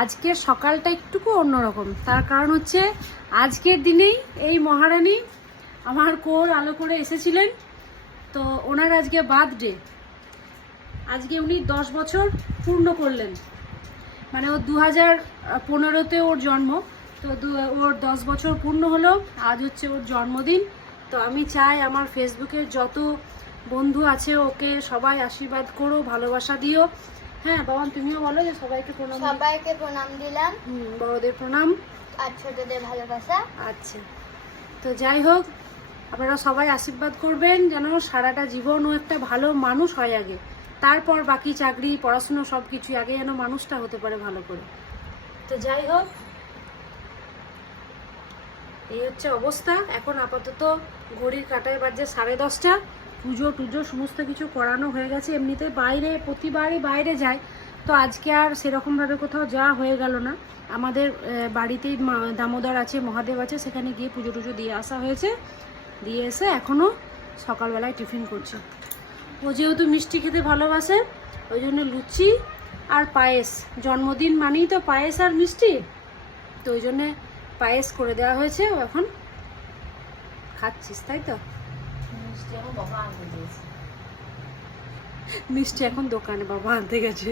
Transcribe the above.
আজকের সকালটা একটুকু অন্যরকম। তার কারণ হচ্ছে আজকের দিনেই এই মহারানী আমার কোল আলো করে এসেছিলেন। তো ওনার আজকে বার্থডে, আজকে উনি 10 বছর পূর্ণ করলেন। মানে ও 2015-তে ওর জন্ম, তো ওর 10 বছর পূর্ণ হলো, আজ হচ্ছে ওর জন্মদিন। তো আমি চাই আমার ফেসবুকের যত বন্ধু আছে ওকে সবাই আশীর্বাদ করো, ভালোবাসা দিও। হ্যাঁ বাবা, তুমিও বলো যে সবাইকে প্রণাম। সবাইকে প্রণাম দিলাম, বড়দের প্রণাম আর ছোটদের ভালোবাসা। আচ্ছা, তো যাই হোক, আপনারা সবাই আশীর্বাদ করবেন যেন সারাটা জীবন ও একটা ভালো মানুষ হয় আগে, তারপর বাকি চাকরি পড়াশুনো সব কিছুই, আগে যেন মানুষটা হতে পারে ভালো করে। তো যাই হোক, এই হচ্ছে অবস্থা এখন আপাতত। ঘড়ির কাঁটায় বাজে 10:30। পুজো টুজো সমস্ত কিছু করানো হয়ে গেছে। এমনিতে বাইরে প্রতিবারই বাইরে যায়, তো আজকে আর সেরকমভাবে কোথাও যাওয়া হয়ে গেল না। আমাদের বাড়িতেই দামোদর আছে, মহাদেব আছে, সেখানে গিয়ে পুজো টুজো দিয়ে আসা হয়েছে। দিয়ে এসে এখনও সকালবেলায় টিফিন করছে। ও যেহেতু মিষ্টি খেতে ভালোবাসে, ওই জন্য লুচি আর পায়েস, জন্মদিন মানেই তো পায়েস আর মিষ্টি, তো ওই জন্যে পায়েস করে দেওয়া হয়েছে। ও এখন খাচ্ছিস, তাই তো? মিষ্টি এখন দোকানে বাবা আনতে গেছে।